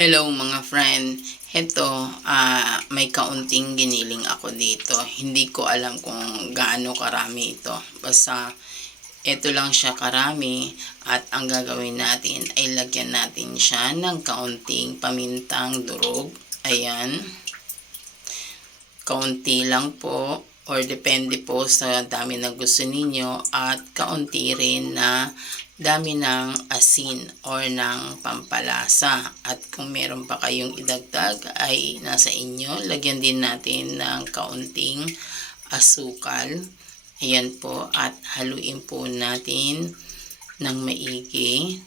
Hello mga friend, heto may kaunting giniling ako dito. Hindi ko alam kung gaano karami ito. Basta ito lang siya karami at ang gagawin natin ay lagyan natin siya ng kaunting pamintang durog. Ayan. Kaunti lang po or depende po sa dami na gusto ninyo at kaunti rin na dami ng asin or ng pampalasa. At kung meron pa kayong idagdag ay nasa inyo. Lagyan din natin ng kaunting asukal. Ayan po, at haluin po natin ng maigi.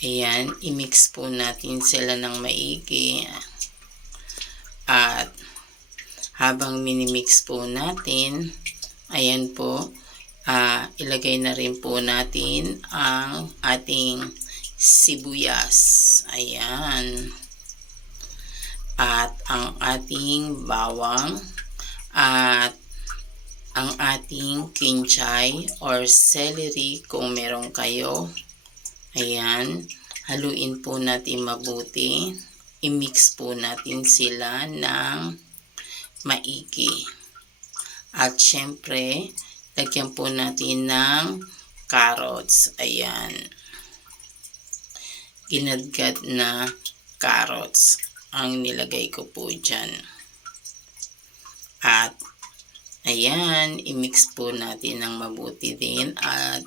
Ayan, i-mix po natin sila ng maigi. At habang minimix po natin, ayan po, ilagay na rin po natin ang ating sibuyas. Ayan. At ang ating bawang at ang ating kinchay or celery kung meron kayo. Ayan. Haluin po natin mabuti. I-mix po natin sila ng maigi. At syempre, lagyan po natin ng carrots. Ayan. Ginadgad na carrots ang nilagay ko po dyan. At ayan, i-mix po natin ng mabuti din. At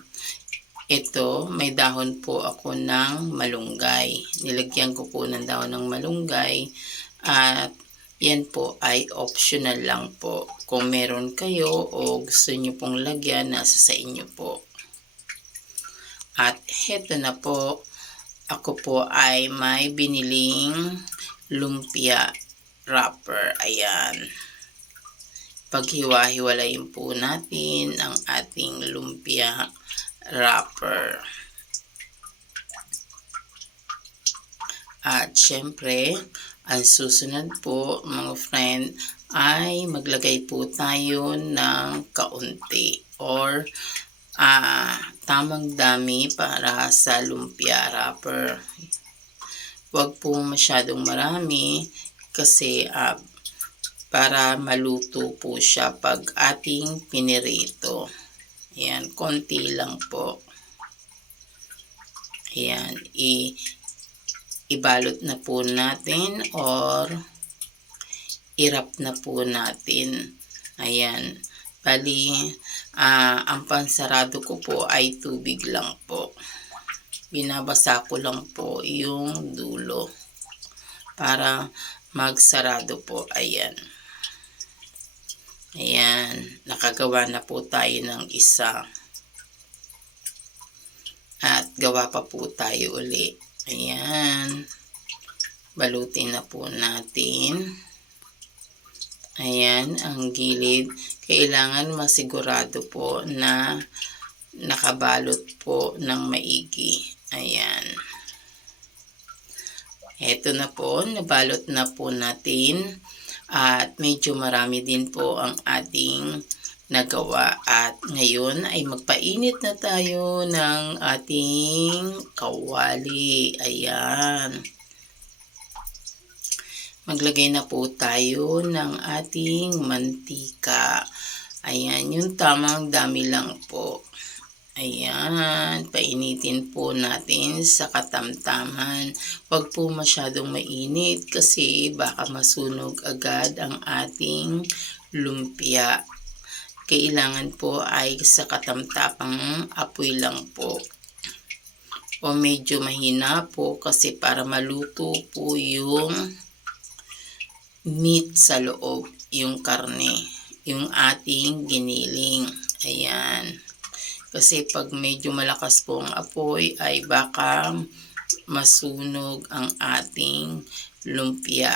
ito, may dahon po ako ng malunggay. Nilagyan ko po ng dahon ng malunggay. At yan po ay optional lang po. Kung meron kayo o gusto nyo pong lagyan, nasa sa inyo po. At heto na po, ako po ay may biniling lumpia wrapper. Ayan. Paghiwa-hiwalayin po natin ang ating lumpia wrapper. At syempre, ang susunod po mga friend ay maglagay po tayo ng kaunti or tamang dami para sa lumpia wrapper. Huwag po masyadong marami kasi para maluto po siya pag ating pinirito. Ayan, konti lang po. Ayan, ibalot na po natin or irap na po natin. Ayan. Bali, ang pansarado ko po ay tubig lang po. Binabasa ko lang po yung dulo para magsarado po. Ayan. Ayan. Nakagawa na po tayo ng isa. At gawa pa po tayo uli. Ayan. Balutin na po natin. Ayan, ang gilid. Kailangan masigurado po na nakabalot po ng maigi. Ayan. Ito na po, nabalot na po natin. At medyo marami din po ang ating nagawa. At ngayon ay magpainit na tayo ng ating kawali. Ayan. Maglagay na po tayo ng ating mantika. Ayan, yung tamang dami lang po. Ayan, painitin po natin sa katamtaman. Huwag po masyadong mainit kasi baka masunog agad ang ating lumpia. Kailangan po ay sa katamtapang apoy lang po. O medyo mahina po kasi para maluto po yung meat sa loob, yung karne, yung ating giniling. Ayan. Kasi pag medyo malakas po ang apoy ay baka masunog ang ating lumpia.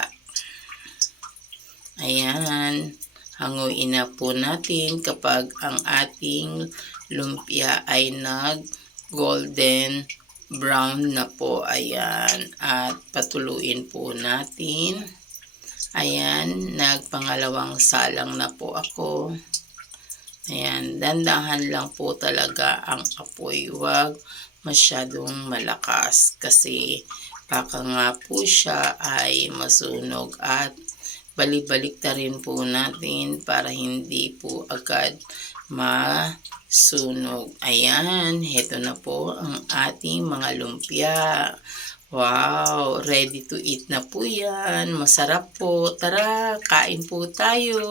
Ayan. Hanguin na po natin kapag ang ating lumpia ay nag-golden brown na po. Ayan. At patuluin po natin. Ayan, nagpangalawang salang na po ako. Ayan, dandahan lang po talaga ang apoy. Huwag masyadong malakas kasi baka nga po siya ay masunog at balibalik ta rin po natin para hindi po agad masunog. Ayan, heto na po ang ating mga lumpia. Wow, ready to eat na po yan. Masarap po. Tara, kain po tayo.